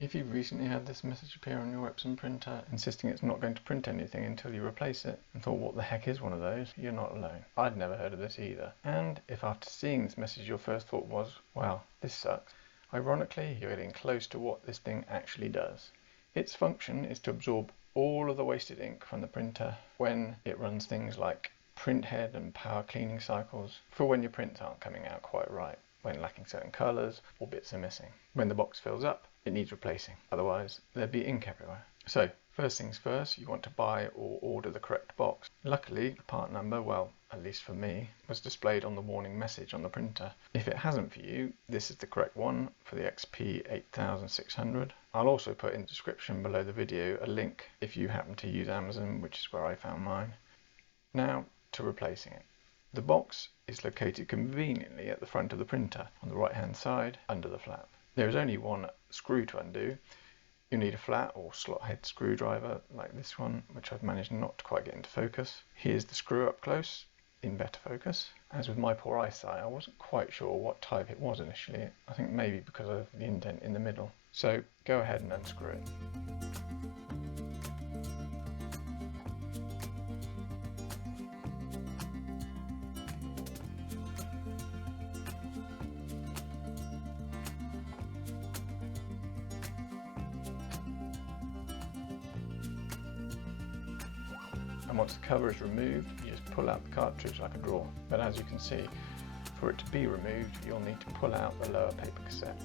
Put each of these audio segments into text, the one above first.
If you've recently had this message appear on your Epson printer insisting it's not going to print anything until you replace it and thought what the heck is one of those, you're not alone. I'd never heard of this either. And if after seeing this message your first thought was, wow, this sucks, ironically you're getting close to what this thing actually does. Its function is to absorb all of the wasted ink from the printer when it runs things like print head and power cleaning cycles for when your prints aren't coming out quite right, when lacking certain colours or bits are missing. When the box fills up, it needs replacing, otherwise there'd be ink everywhere. So first things first, you want to buy or order the correct box. Luckily the part number, well at least for me, was displayed on the warning message on the printer. If it hasn't for you, this is the correct one for the XP 8600. I'll also put in the description below the video a link if you happen to use Amazon, which is where I found mine. Now to replacing it. The box is located conveniently at the front of the printer on the right hand side under the flap. There is only one screw to undo. You need a flat or slot head screwdriver like this one, which I've managed not to quite get into focus. Here's the screw up close in better focus. As with my poor eyesight, I wasn't quite sure what type it was initially. I think maybe because of the indent in the middle. So go ahead and unscrew it. And once the cover is removed, you just pull out the cartridge like a drawer. But as you can see, for it to be removed, you'll need to pull out the lower paper cassette.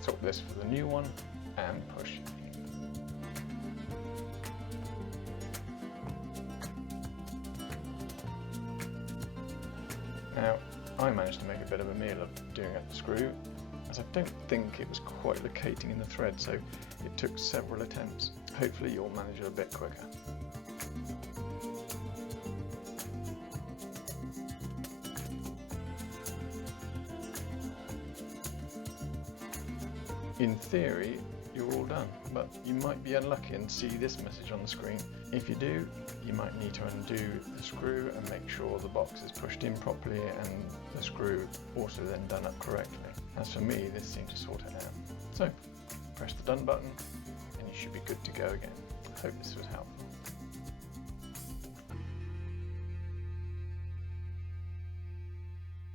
Swap this for the new one and push. Now, I managed to make a bit of a meal of doing up the screw, as I don't think it was quite locating in the thread, so it took several attempts. Hopefully you'll manage it a bit quicker. In theory, you're all done, but you might be unlucky and see this message on the screen. If you do, you might need to undo the screw and make sure the box is pushed in properly and the screw also then done up correctly. As for me, this seemed to sort it out. So, press the done button and you should be good to go again. I hope this was helpful.